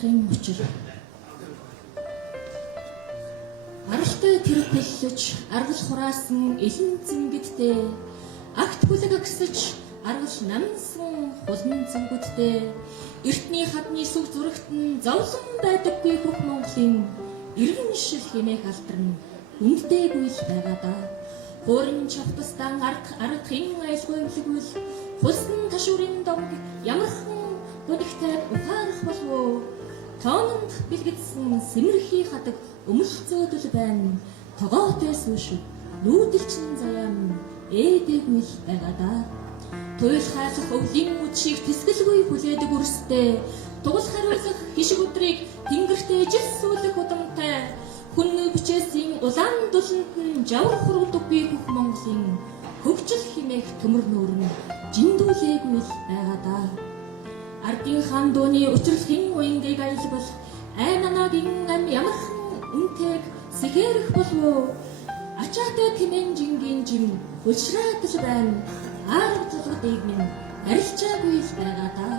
амьдрахын учир. Аралтай тэрэг хэллэж аргал хураасан элен зингидтэй агт бүлэг агсаж аргал намнсан хулан зүгүүдтэй эртний хадны сүг зүрэгт нь зовлон байдаггүй бүх Монголын иргэн шил хэмээх алдарн үнддээгүй л байгаа да. Хуурын чавтастан аргахын айлгүймлэгвэл хулсан ташуурын донг ямархан гүнигтэй ухаарах болов. Тоонд бэлгэдсэн сэмэрхий хадаг өмөлцөөдөл байна. Тогоотой сүшиг нүүдэлчин заяан ээдээгүй л байгаа да. Туйл хаалах өвлийн үдшийг тэсгэлгүй хүлээдэг үрстэй тугал хариулах хишиг өдрийг тэнгэртэй жил сүүлэх удамтай хүн бичээсийн улаан дуланд нь жавар хургдаггүй бүх Монголын хөгжил химээх төмөр нүүр нь жиндүүлээгүй л байгаа да. Ардын хаан дууны учралхын уянгийг аялбал айманагийн ам ямархан үнтэйг сэхэрэх болов. Ачаатай тэмэн жингийн жим хөлшраатэл байна. Аргацлагыг минь арилчаагүй л байгаа да.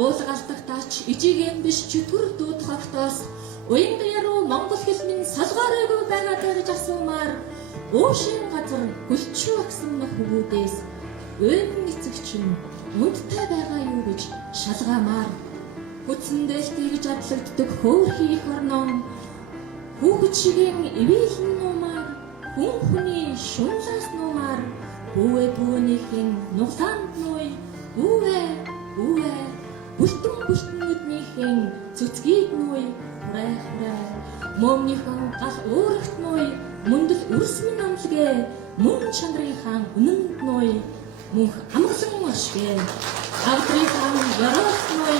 Уулгалтагтаач ижигээн биш чөтгөр дуудахактаас уянгийн руу монгол хэл минь салгаараагүй байгаа гэж асуумаар уушийн газар хөлчөө агсан хөвгүүдээс уйн эцэг чинь үндтэй байгаа юу гэж шалгаамаар хүцэндээс тэгж адлагддаг хөөрхий их орноо хүүхэд шигийн ивэлэн нуумаар хүн хүний шунлаас нуумаар бүүнийхэн нуглаанд нуй бүүвэ бүлтэн бүлтэнүүднийхэн цүцгийг нуй хүрээ момныхан гал уурагт нуй мөндөл үрсмэн амлгээ мөн чанарын хаан үнэнд нуй мөнх амгалан ашгэ авдрын хаан яроос нуй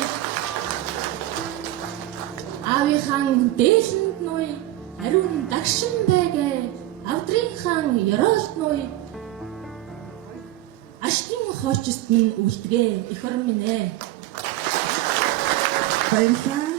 ави хаан дээлэнд нуй ариун дагшин байгээ авдрын хаан яроос нуй аштын хоочст минь үлдгээ эх орн минь ээ. Баярлалаа.